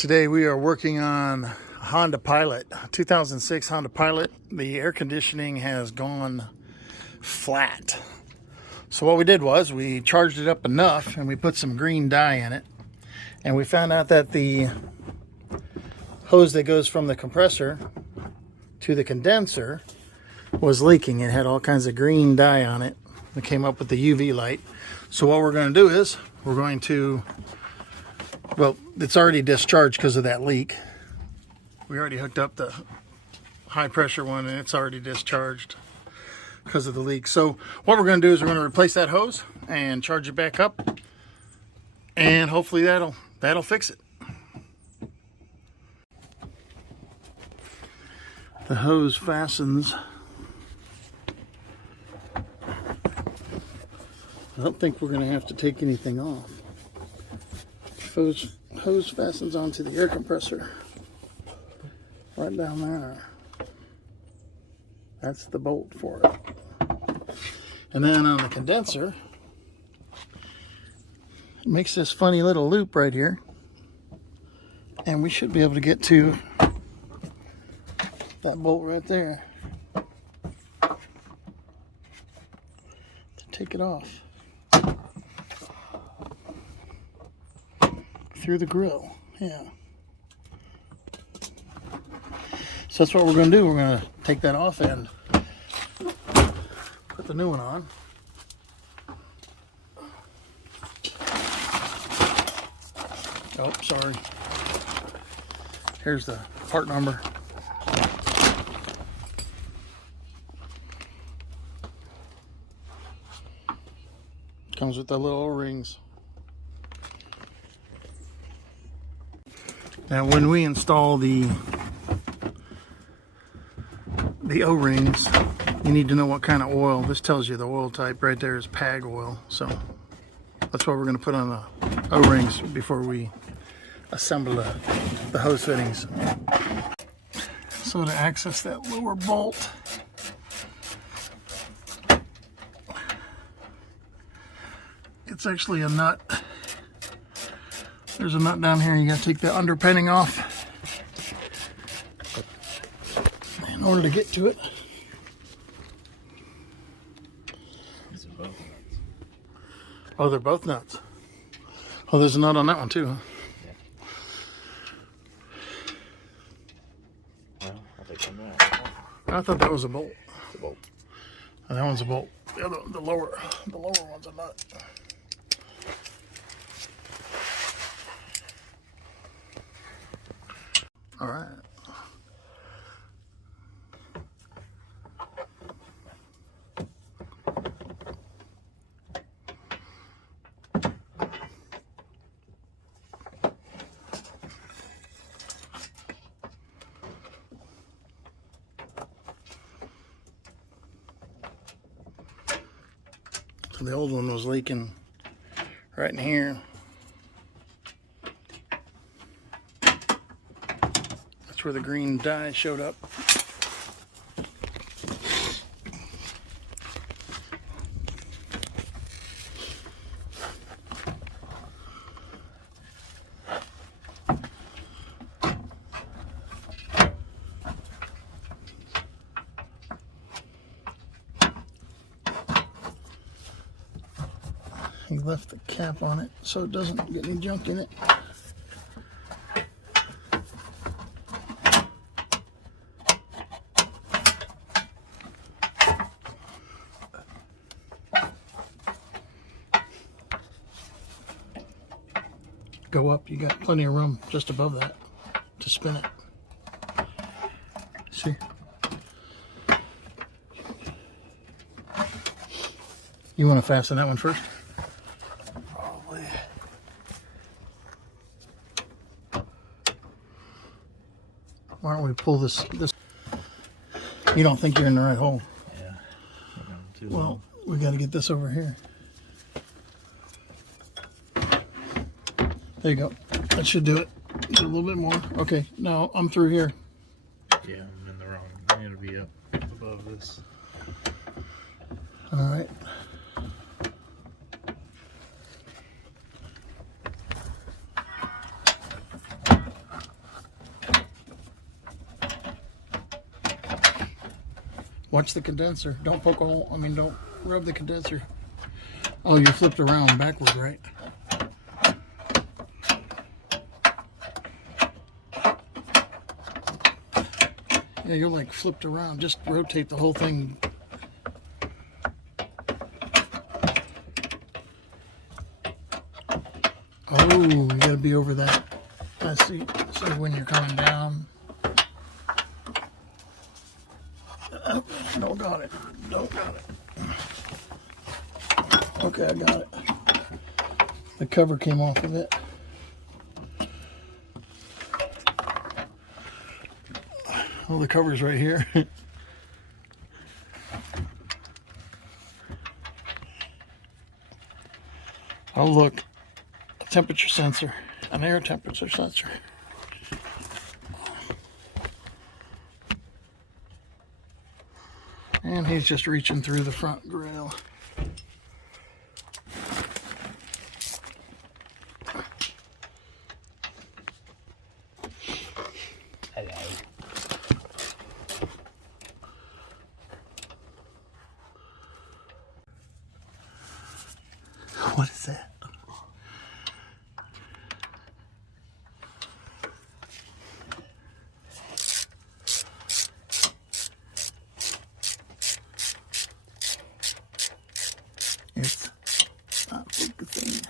Today we are working on a Honda Pilot, 2006 Honda Pilot. The air conditioning has gone flat. So what we did was we charged it up enough and we put some green dye in it. And we found out that the hose that goes from the compressor to the condenser was leaking. It had all kinds of green dye on it that came up with the UV light. So what we're going to do is we're going to, well, it's already discharged because of that leak. We already hooked up the high pressure one and it's already discharged because of the leak. So what we're going to do is we're going to replace that hose and charge it back up, and hopefully that'll fix it. The hose fastens. I don't think we're going to have to take anything off. Hose fastens onto the air compressor right down there. That's the bolt for it. And then on the condenser, it makes this funny little loop right here, and we should be able to get to that bolt right there to take it off through the grill. Yeah. So that's what we're going to do. We're going to take that off and put the new one on. Oh, sorry. Here's the part number. Comes with the little O-rings. Now when we install the O-rings, you need to know what kind of oil. This tells you the oil type right there is PAG oil. So that's what we're going to put on the O-rings before we assemble the hose fittings. So to access that lower bolt, it's actually a nut. There's a nut down here. You got to take the underpinning off in order to get to it. These are both nuts. Oh, they're both nuts. Oh, there's a nut on that one too, huh? Yeah. Well, I'll take some of that. I thought that was a bolt. It's a bolt. And that one's a bolt. The lower one's a nut. All right. So the old one was leaking right in here. That's where the green dye showed up. He left the cap on it so it doesn't get any junk in it. Go up, you got plenty of room just above that to spin it. See? You want to fasten that one first? Probably. Why don't we pull this? You don't think you're in the right hole? Yeah. Too Well, long. we got to get this over here. There you go. That should do it. Do a little bit more. Okay, now I'm through here. Yeah, I'm in the wrong. I need to be up above this. All right. Watch the condenser. Don't poke a hole. I mean, don't rub the condenser. Oh, you flipped around backwards, right? Yeah, you're like flipped around. Just rotate the whole thing. Oh, you gotta be over that. I see. So when you're coming down. Oh, don't got it. Don't got it. Okay, I got it. The cover came off of it. Oh, the cover's right here. Oh, look. A temperature sensor. An air temperature sensor. And he's just reaching through the front grill. Hello. What is that? It's not focusing.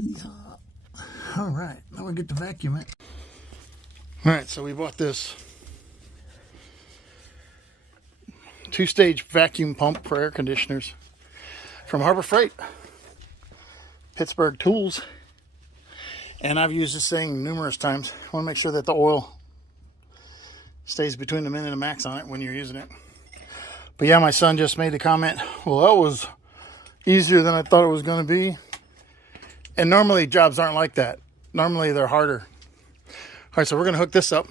Yeah. All right, now we get to vacuum it. All right, so we bought this 2-stage vacuum pump for air conditioners from Harbor Freight, Pittsburgh Tools. And I've used this thing numerous times. I want to make sure that the oil stays between the min and the max on it when you're using it. But yeah, my son just made the comment, well, that was easier than I thought it was going to be. And normally jobs aren't like that. Normally they're harder. All right, so we're going to hook this up.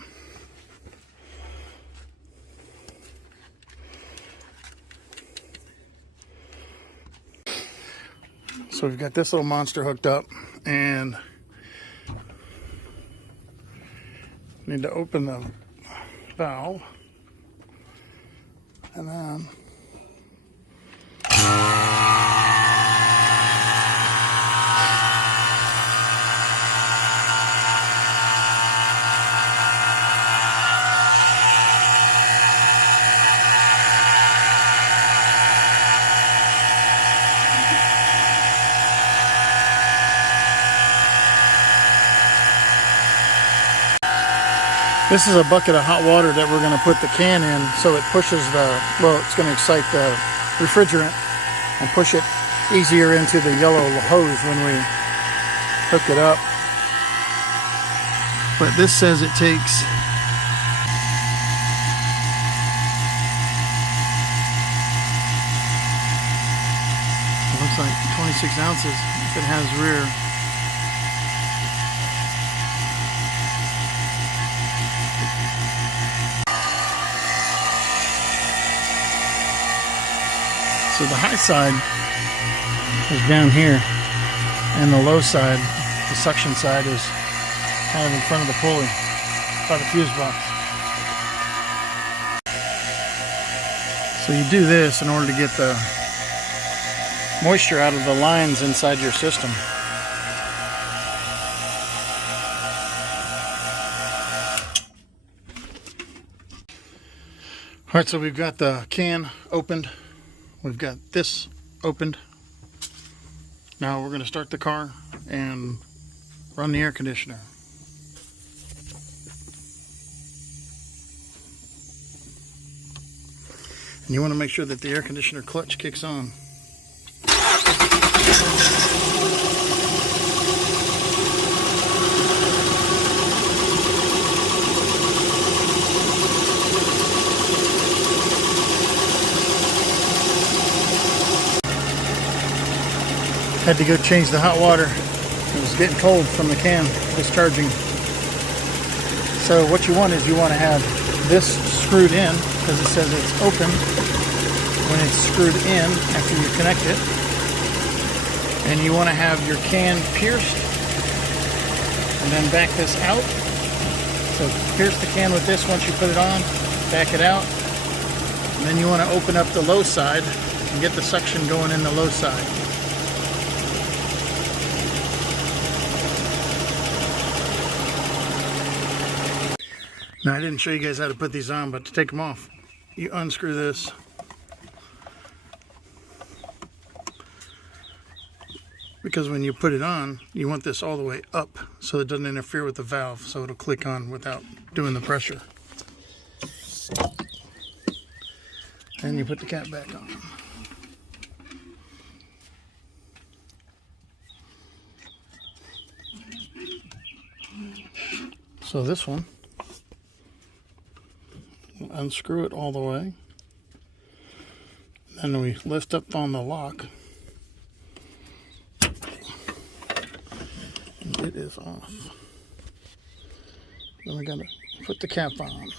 So we've got this little monster hooked up, and need to open the valve, and then this is a bucket of hot water that we're going to put the can in, so it pushes the, well, it's going to excite the refrigerant and push it easier into the yellow hose when we hook it up. But this says it takes it looks like 26 ounces if it has rear. So the high side is down here, and the low side, the suction side, is kind of in front of the pulley by the fuse box. So you do this in order to get the moisture out of the lines inside your system. All right, so we've got the can opened. We've got this opened. Now we're going to start the car and run the air conditioner. And you want to make sure that the air conditioner clutch kicks on. Had to go change the hot water. It was getting cold from the can discharging. So what you want is you want to have this screwed in because it says it's open when it's screwed in after you connect it. And you want to have your can pierced and then back this out. So pierce the can with this once you put it on, back it out. And then you want to open up the low side and get the suction going in the low side. Now, I didn't show you guys how to put these on, but to take them off, you unscrew this. Because when you put it on, you want this all the way up so it doesn't interfere with the valve, so it'll click on without doing the pressure. And you put the cap back on. So this one, unscrew it all the way. Then we lift up on the lock. And it is off. Then we gotta put the cap on.